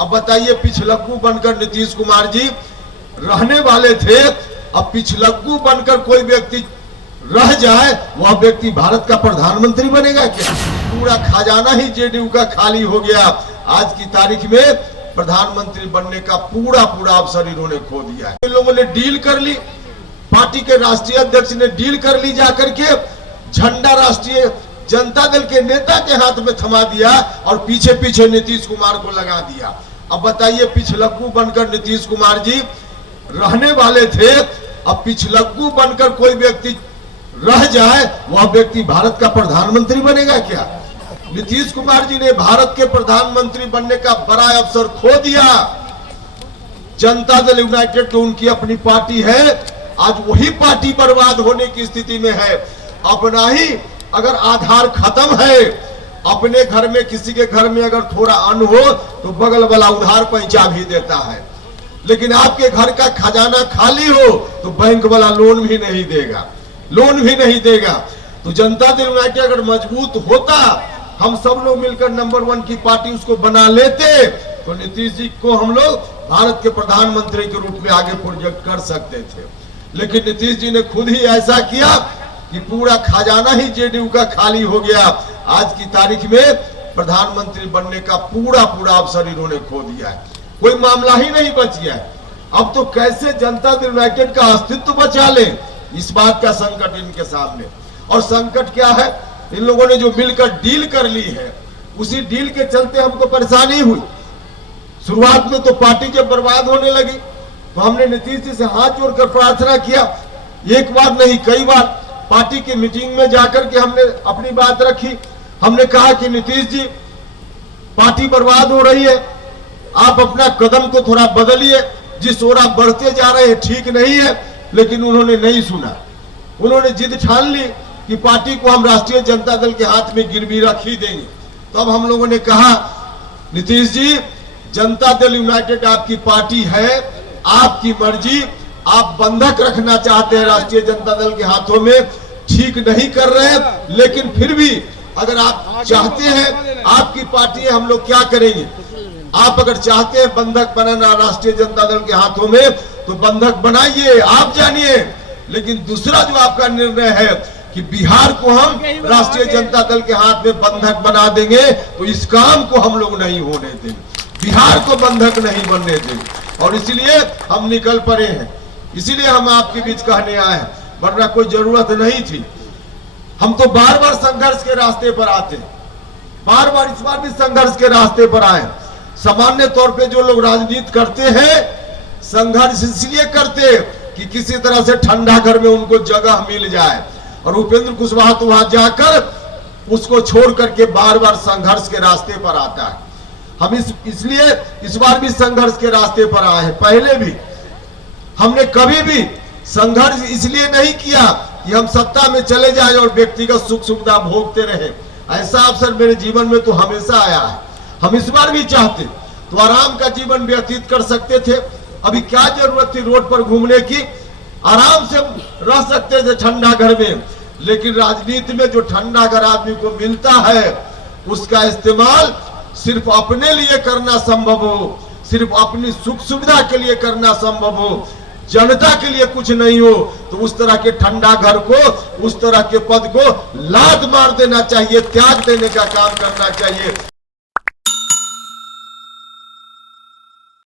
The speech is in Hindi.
अब बताइए, पिछलग्गू बनकर नीतीश कुमार जी रहने वाले थे, अब पिछलग्गू बनकर कोई व्यक्ति रह जाए, वह व्यक्ति भारत का प्रधानमंत्री बनेगा क्या? पूरा खजाना ही जेडीयू का खाली हो गया। आज की तारीख में प्रधानमंत्री बनने का पूरा अवसर इन्होंने खो दिया है। इन लोगों ने डील कर ली, पार्टी के राष्ट्रीय अध्यक्ष ने डील कर ली, जाकर के झंडा राष्ट्रीय जनता दल के नेता के हाथ में थमा दिया और पीछे पीछे नीतीश कुमार को लगा दिया। अब बताइए, पिछलग्गू बनकर नीतीश कुमार जी रहने वाले थे, अब पिछलग्गू बनकर कोई व्यक्ति रह जाए, वह व्यक्ति भारत का प्रधानमंत्री बनेगा क्या? नीतीश कुमार जी ने भारत के प्रधानमंत्री बनने का बड़ा अवसर खो दिया। जनता दल यूनाइटेड तो उनकी अपनी पार्टी है, आज वही पार्टी बर्बाद होने की स्थिति में है। अपना ही अगर आधार खत्म है, अपने घर में किसी के घर में अगर थोड़ा अन्न हो तो बगल वाला उधार पहुंचा भी देता है, लेकिन आपके घर का खजाना खाली हो तो बैंक वाला लोन भी नहीं देगा। तो जनता दल यूनाइटेड अगर मजबूत होता, हम सब लोग मिलकर नंबर 1 की पार्टी उसको बना लेते, तो नीतीश जी को हम लोग भारत के प्रधानमंत्री के रूप में आगे प्रोजेक्ट कर सकते थे। लेकिन नीतीश जी ने खुद ही ऐसा किया कि पूरा खजाना ही जेडीयू का खाली हो गया। आज की तारीख में प्रधानमंत्री बनने का पूरा अवसर इन्होंने खो दिया है। कोई मामला ही नहीं बच गया है। अब तो कैसे जनता दल यूनाइटेड का अस्तित्व बचा ले, इस बात का संकट इनके सामने। और संकट क्या है? इन लोगों ने जो मिलकर डील कर ली है, उसी डील के चलते हमको परेशानी हुई। शुरुआत में तो पार्टी जब बर्बाद होने लगी तो हमने नीतीश जी से हाथ जोड़कर प्रार्थना किया, एक बार नहीं कई बार पार्टी की मीटिंग में जाकर के हमने अपनी बात रखी। हमने कहा कि नीतीश जी, पार्टी बर्बाद हो रही है, आप अपना कदम को थोड़ा बदलिए, जिस ओर आप बढ़ते जा रहे हैं ठीक नहीं है। लेकिन उन्होंने नहीं सुना। उन्होंने जिद ठान ली कि पार्टी को हम राष्ट्रीय जनता दल के हाथ में गिरवी रख ही देंगे। तब हम लोगों ने कहा, नीतीश जी, जनता दल यूनाइटेड आपकी पार्टी है, आपकी मर्जी, आप बंधक रखना चाहते हैं राष्ट्रीय जनता दल के हाथों में, ठीक नहीं कर रहे हैं। लेकिन फिर भी अगर आप चाहते हैं, आपकी पार्टी है, हम लोग क्या करेंगे? आप अगर चाहते हैं बंधक बनाना राष्ट्रीय जनता दल के हाथों में, तो बंधक बनाइए, आप जानिए। लेकिन दूसरा जो आपका निर्णय है कि बिहार को हम राष्ट्रीय जनता दल के हाथ में बंधक बना देंगे, तो इस काम को हम लोग नहीं होने देंगे, बिहार को बंधक नहीं बनने देंगे। और इसलिए हम निकल पड़े हैं, इसीलिए हम आपके बीच कहने आए हैं, वरना कोई जरूरत नहीं थी। हम तो बार संघर्ष के रास्ते पर आते, बार इस बार भी संघर्ष के रास्ते पर आए। सामान्य तौर पे जो लोग राजनीति करते हैं, संघर्ष इसलिए करते कि किसी तरह से ठंडा घर में उनको जगह मिल जाए। और उपेंद्र कुशवाहा तो वहां जाकर उसको छोड़ करके बार संघर्ष के रास्ते पर आता है। हम इसलिए इस बार भी संघर्ष के रास्ते पर आए हैं। पहले भी हमने कभी भी संघर्ष इसलिए नहीं किया कि हम सत्ता में चले जाएं और व्यक्तिगत सुख सुविधा भोगते रहे। ऐसा अवसर मेरे जीवन में तो हमेशा आया है। हम इस बार भी चाहते तो आराम का जीवन व्यतीत कर सकते थे। अभी क्या जरूरत थी रोड पर घूमने की? आराम से रह सकते थे ठंडा घर में। लेकिन राजनीति में जो ठंडा घर आदमी को मिलता है, उसका इस्तेमाल सिर्फ अपने लिए करना संभव हो, सिर्फ अपनी सुख सुविधा के लिए करना संभव हो, जनता के लिए कुछ नहीं हो, तो उस तरह के ठंडा घर को, उस तरह के पद को लात मार देना चाहिए, त्याग देने का काम करना चाहिए।